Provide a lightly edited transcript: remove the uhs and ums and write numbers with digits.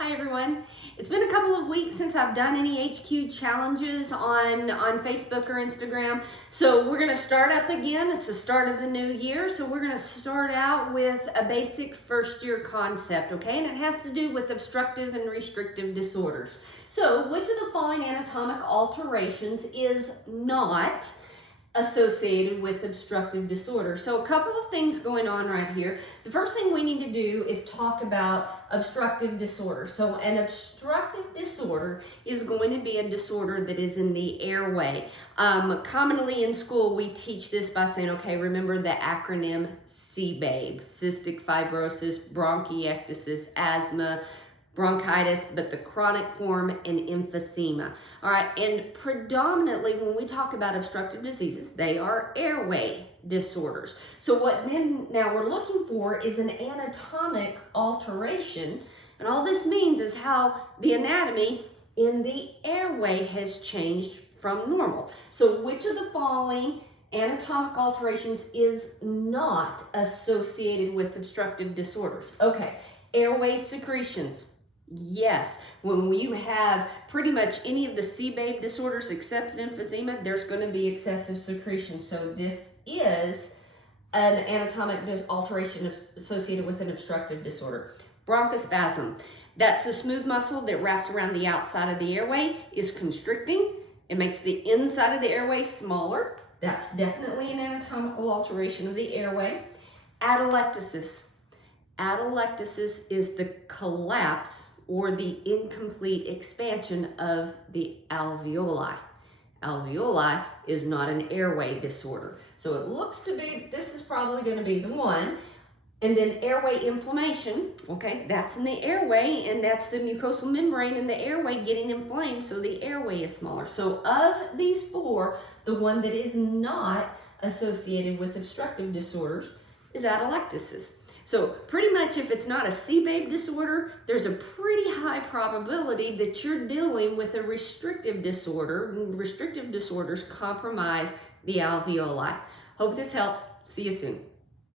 Hi everyone. It's been a couple of weeks since I've done any HQ challenges on Facebook or Instagram. So we're going to start up again. It's the start of the new year. So we're going to start out with a basic first year concept, okay? And it has to do with obstructive and restrictive disorders. So which of the following anatomic alterations is not associated with obstructive disorder? So a couple of things going on right here. The first thing we need to do is talk about obstructive disorder. So an obstructive disorder is going to be a disorder that is in the airway. Commonly in school we teach this by saying, okay, remember the acronym CBABE: cystic fibrosis, bronchiectasis, asthma, bronchitis, but the chronic form and emphysema. All right, and predominantly when we talk about obstructive diseases, they are airway disorders. So what then now we're looking for is an anatomic alteration, and all this means is how the anatomy in the airway has changed from normal. So which of the following anatomic alterations is not associated with obstructive disorders? Okay, airway secretions. Yes, when you have pretty much any of the CBABE disorders except emphysema, there's going to be excessive secretion. So this is an anatomic alteration associated with an obstructive disorder. Bronchospasm, that's the smooth muscle that wraps around the outside of the airway, is constricting. It makes the inside of the airway smaller. That's definitely an anatomical alteration of the airway. Atelectasis. Atelectasis is the collapse or the incomplete expansion of the alveoli. Alveoli is not an airway disorder. So it looks to be, this is probably going to be the one. And then airway inflammation, okay, that's in the airway, and that's the mucosal membrane in the airway getting inflamed, so the airway is smaller. So of these four, the one that is not associated with obstructive disorders is atelectasis. So pretty much if it's not a CBABE disorder, there's a pretty high probability that you're dealing with a restrictive disorder. Restrictive disorders compromise the alveoli. Hope this helps. See you soon.